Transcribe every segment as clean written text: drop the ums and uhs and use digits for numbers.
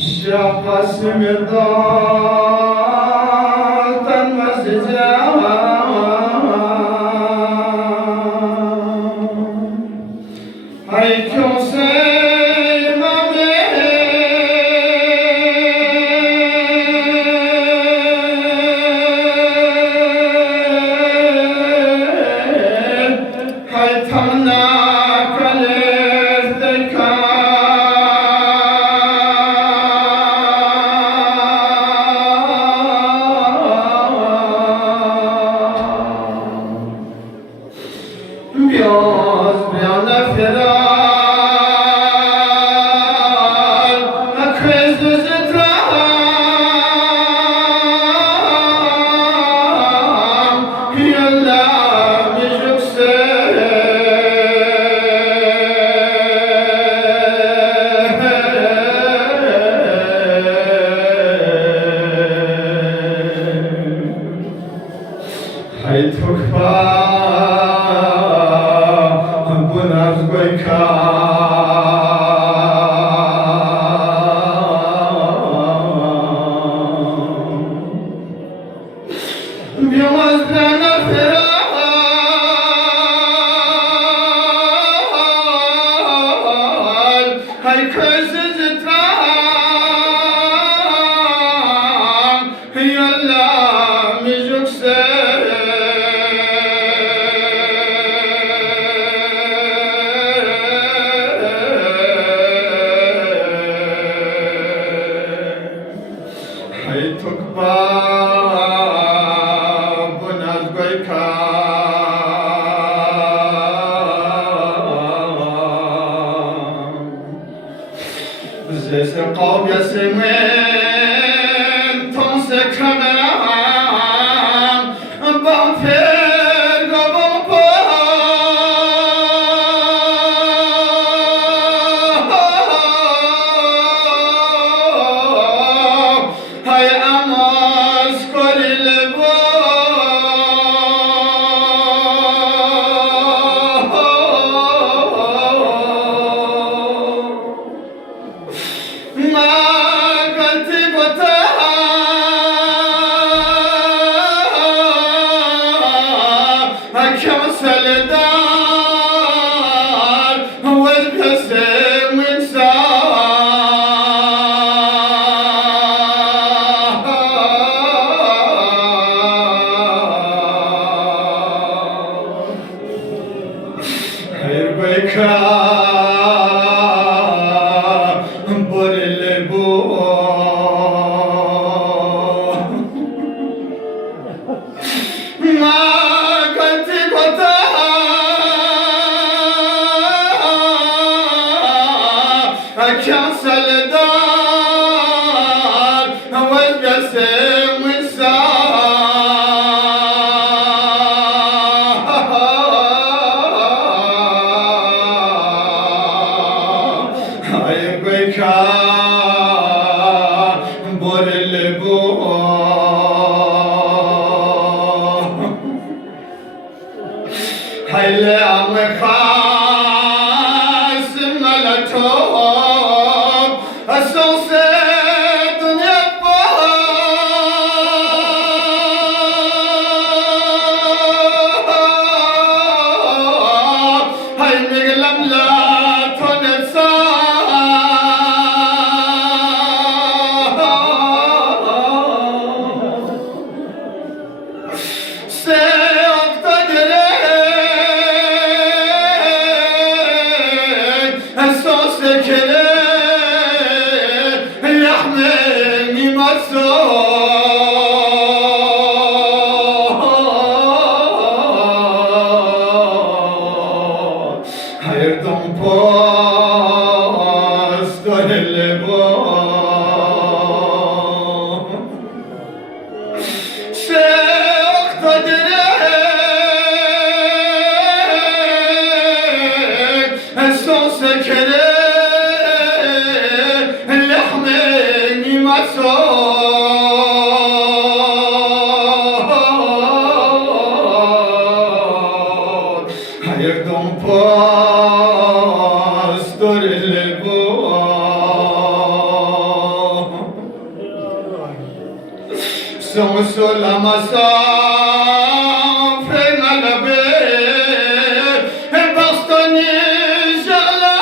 قسم الضال تنمس هيك حسين حيثنا Dios me anda fiel, a Cristo se trae, y Allah me jukse. Hay tukba. قوم يسمين تنسك كمان بغفر قبل هاي أماس كل pastor el boa سلام في قلبي بسطني جلا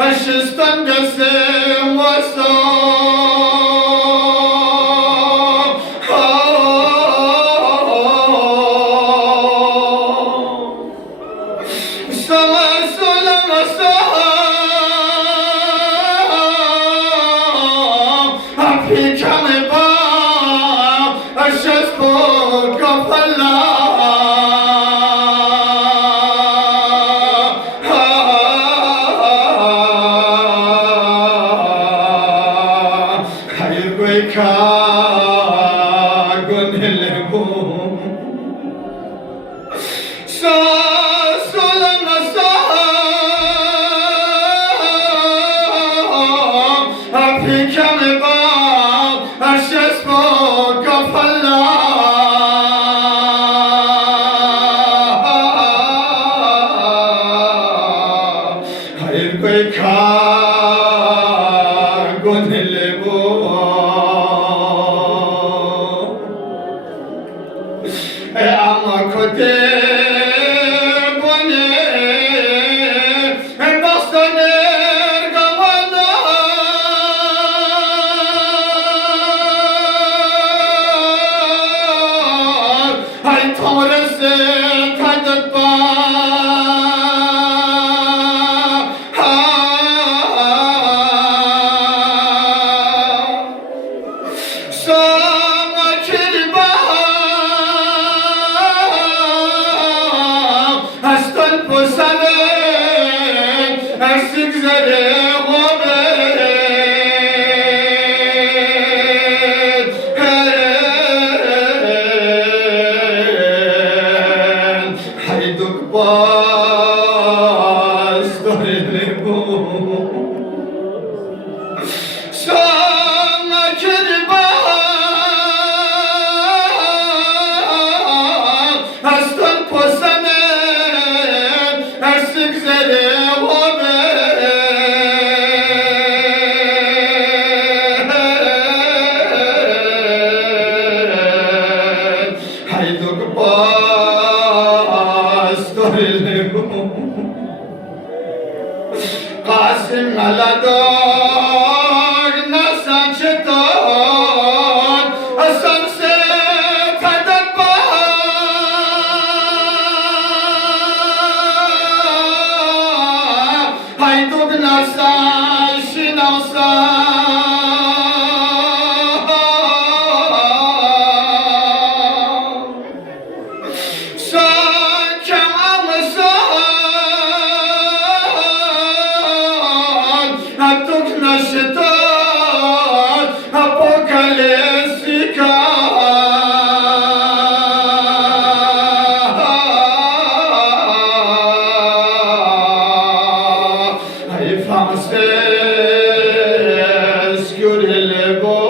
الشستن قسم وصام سما سلام سام في كلمة الشسبوك كفلا كاغن البو سلام سام في كلمة الشسبوك كفلا كاغن البو أما كتبني بسطني قوانا هاي تورس تدبا سما كلبا استن بسنة أسيك زري غبيت حيدك باس دوريبو سما كلبا استن بسنة أسيك زري غبيت حيدك باس دوريبو قاسم على دور ناسا شتون الشمس تدبر هيدوك ناسا شناسا الشيطان أبوكاليسيكا هاي فرانسيس كل البوا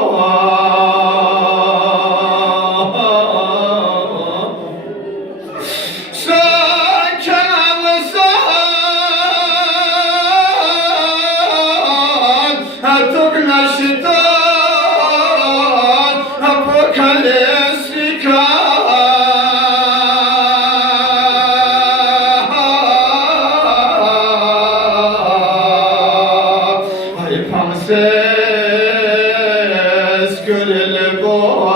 أتوقنا الشيطان أبوكاليسيكا هاي فرانسيس كل البوا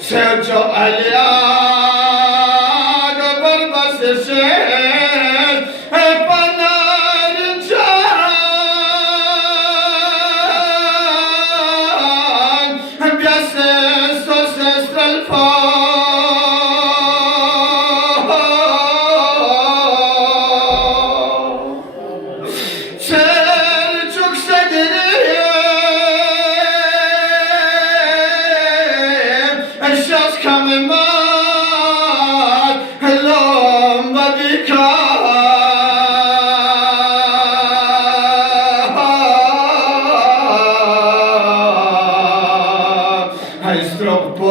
سيرجو عليا قبل بس الشيء بنار الجان بيسس وسس الفا سيرجوك صدري الشمس كممات اللهم بك هاي ستروب باس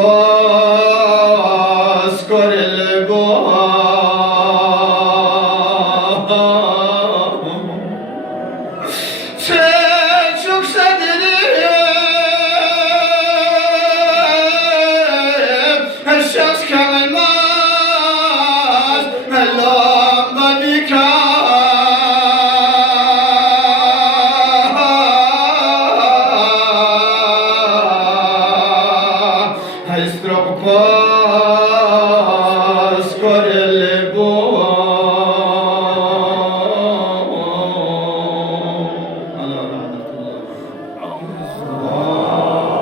كور البوا Akbar